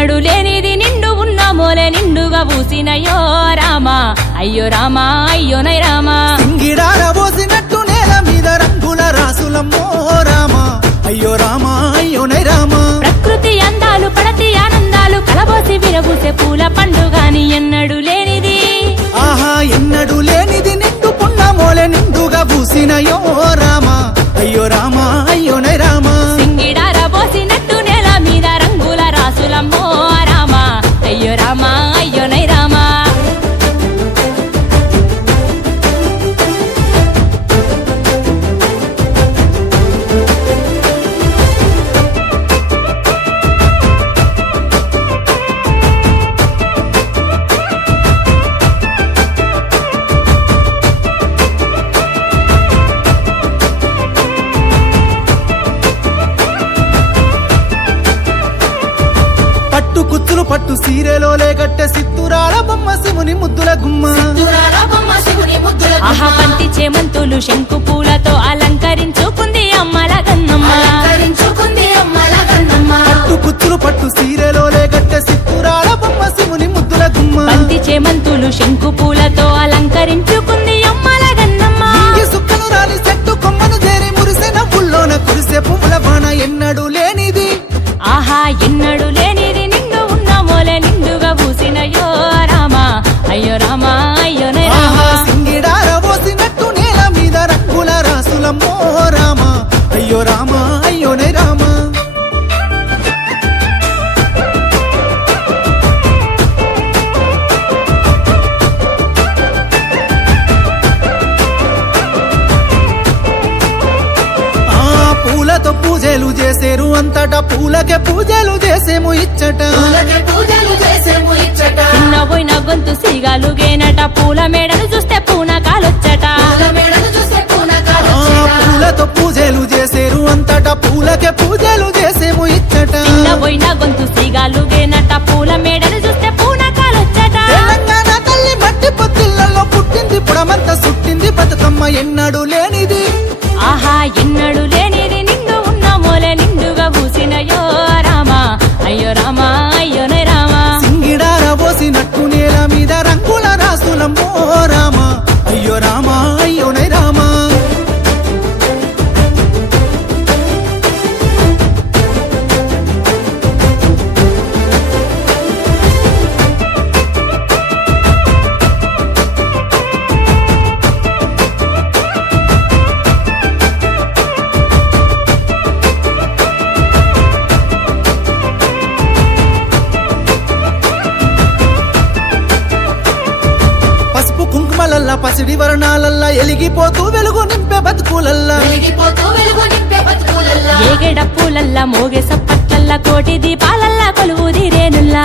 ఎన్నడు లేనిది నిండు ఉన్న మోలే నిండుగా పూసినయో రామా. అయ్యో రామా అయ్యో నై రామా పట్టు సీరెలో లేగట్టె సిత్తురాల బొమ్మ శివుని ముద్దుల గుమ్మ. ఆహా పంటి చేమంతులు శంకు చేసేరు అంతటా. పూలకే పూజలు చేసేము ఇచ్చట. చిన్న పోయిన గొంతు సిగాలు గేనట. పూల మేడలు చూస్తే పూనకాలొచ్చట. పూలతో పూజలు చేసేరు అంతటా. పూలకే పూజలు చేసేము ఇచ్చట. చిన్న పోయిన గొంతు పూల మేడలు చూస్తే పూనకాలొచ్చట. తెలంగాణ తల్లి మట్టి పొత్తిళ్ళలో పుట్టింది. పుడమంత సుట్టింది బతుకమ్మ ఎన్నడు లేనిది కుంకుమలల్లా పసిడి వర్ణాలల్లా ఎలిగిపోతూ వెలుగు నింపే బతుకులల్లా. ఏగెడ పూలల్లా మోగే సప్పట్లల్లా కోటి దీపాలల్లా కొలువు దిరేనుల్లా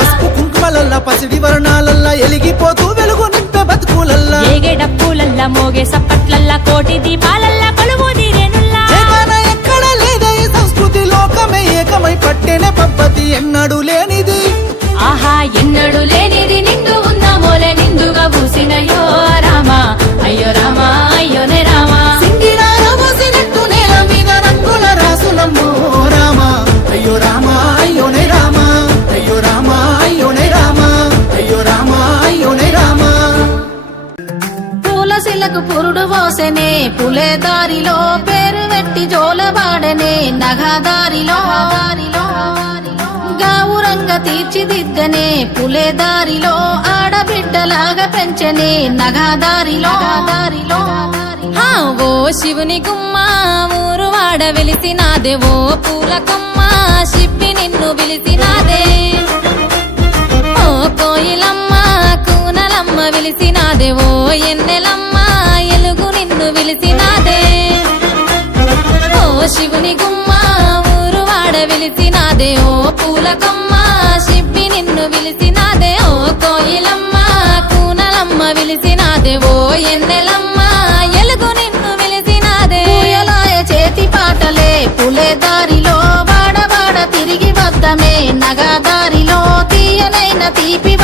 పసుపు కుంకుమలల్లా పసిడి వర్ణాలల్లా ఎలిగిపోతూ వెలుగు నింపే బతుకులల్లా. ఏగెడ పూలల్లా మోగే సప్పట్లల్లా కోటి దీపాలల్లా కొలువు దిరేనుల్లా జగన ఎక్కడ లేదా ఈ సంస్కృతి లోకమే ఏకమై పట్టేనే పద్ధతి ఎన్నడు లేనిది. ఆహా ఎన్నడు పులే దారిలో పేరు వెట్టి జోలబాడనే నగదారిలో. గౌరంగ తీర్చిదిద్దనే పులే దారిలో ఆడబిడ్డలాగా పెంచనే నగదారిలో. దారిలో ఓ శివుని గుమ్మ ఊరు వాడ వెలిసినాదే పూల విలిసినాదే ఓ పూలకమ్మ నిన్ను విలిసినాదే ఓ కోయిలమ్మ కూనలమ్మ విలిసినాదే ఓ ఎన్నెలమ్మ ఎలుగు నిన్ను విలిసినాదే. ఎలాయ చేతి పాటలే పులే దారిలో వాడవాడ తిరిగి వద్దమే నగదారిలో తీయనైన తీపి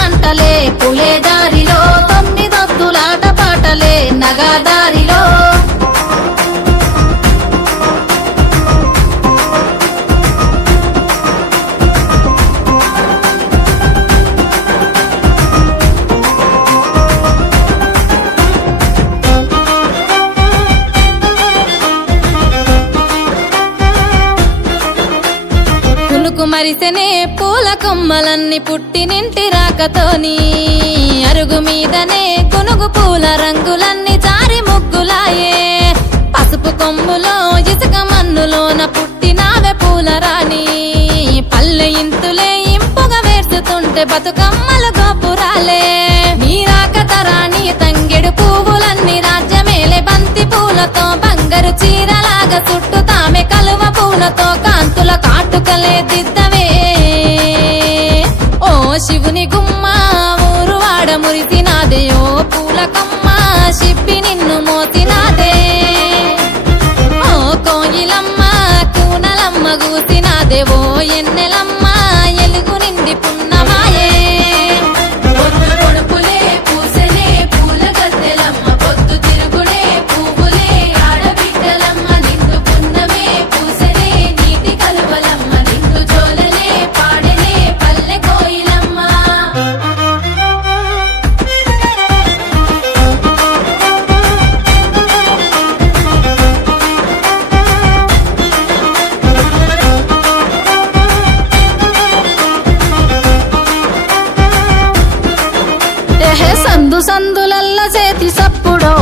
మురిసెనే పూల కొమ్మలన్నీ పుట్టినింటి రాకతోని అరుగు మీదనే కొనుగు పూల రంగులన్నీ చారి ముగ్గులాయే. పసుపు కొమ్ములో ఇసుక మన్నులోన పుట్టినావే పూల రాణి. పల్లె ఇంతులే ఇంపుగా వేర్చుతుంటే బతుకమ్మలు గోపురాలే. నీరాక రాణి తంగెడు పువ్వులన్నీ రాజ్యమేలే. బంతి పూలతో బంగారు చీరలాగా చుట్టూ కాటుకలే దిద్దవే ఓ శివుని గుమ్మ ఊరు వాడ మురిసినాదే ఓ పూల కొమ్మ శిప్పి నిన్ను మోసినాదే ఓ కోయిలమ్మ కూనలమ్మ గూసినాదే ఓ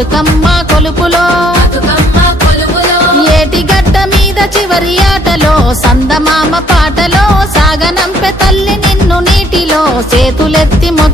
బతుకమ్మ కొలుపులో. ఏటి గడ్డ మీద చివరి ఆటలో సందమామ పాటలో సాగనంపె తల్లి నిన్ను నీటిలో చేతులెత్తి మొత్తం